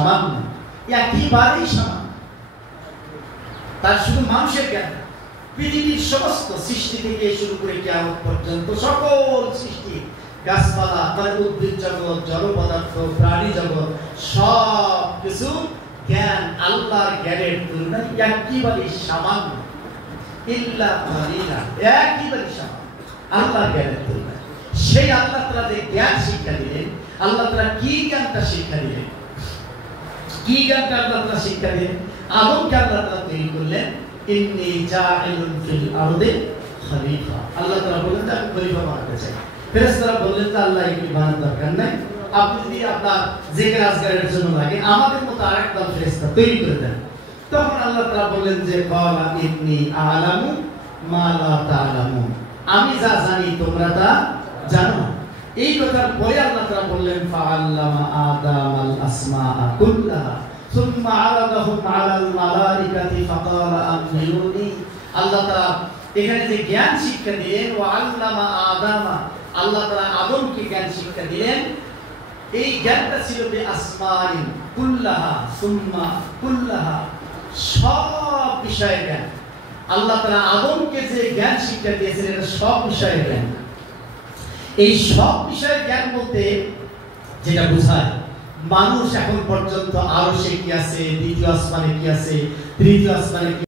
সামান্য, একেবারেই সামান্য। তার শুধু মানুষের জ্ঞান, পৃথিবীর সমস্ত সৃষ্টি থেকে শুরু করে কিয়ামত পর্যন্ত সকল সৃষ্টি, গাছপালা, উদ্ভিদ জগৎ, জড় পদার্থ, প্রাণী জগৎ, সব কিছু জ্ঞান আল্লাহর জ্ঞানের তুলনায় একেবারেই সামান্য। ইল্লা কালিলা, একেবারেই সামান্য আল্লাহর জ্ঞানের তুলনায়। সেই আল্লাহ তাআলা যে জ্ঞান শিক্ষা দিলেন, আল্লাহ তাআলা কি জ্ঞানটা শিক্ষা দিলেন? কি জ্ঞানটা আল্লাহ তাআলা শিক্ষা দিলেন? আদমকে আল্লাহ তাআলা তৈরি করলেন, ইন্নী জাইলুন ফিল আরদি খলিফা। আল্লাহ তাআলা বললেন যে আমি খলিফা বানাতে চাই। ফেরেশতারা বললেন যে আল্লাহ এগুলি বানানোর দরকার নাই, আপনি যদি আপনার জিকির আজকারের জন্য লাগে আমাদের মতো আরেকদল ফেরেশতা তৈরি করে দেন। তখন আল্লাহ তাআলা বললেন যে ক্বালা ইন্নী আ'লামু মা লা তা'লামুন, আমি যা জানি তোমরা তা জানো না। এই কথার পরে আল্লাহ তাআলা বললেন ফাআল্লামা আদামাল আসমাআ কুল্লাহা সুম্মা আরাদাহুম আলাল মালাইকাতি ফাকালা আনবিউনি। আল্লাহ তাআলা এখানে যে জ্ঞান শিক্ষা দিলেন, ওয়া আল্লামা আদামা, আল্লাহ তাআলা আদমকে জ্ঞান শিক্ষা দিলেন। এই জ্ঞানটা ছিল বে আসমাইন কুল্লাহা সুম্মা কুল্লাহা, সব বিষয়ের জ্ঞান। আল্লাহ তাআলা আদমকে যে জ্ঞান শিক্ষা দিয়েছেন এটা সব বিষয়ের জ্ঞান। এই সব বিষয়ের জ্ঞান বলতে যেটা বোঝায়, মানুষ এখন পর্যন্ত আরশে কি আছে, দ্বিতীয় আসমানে কি আছে, তৃতীয় আসমানে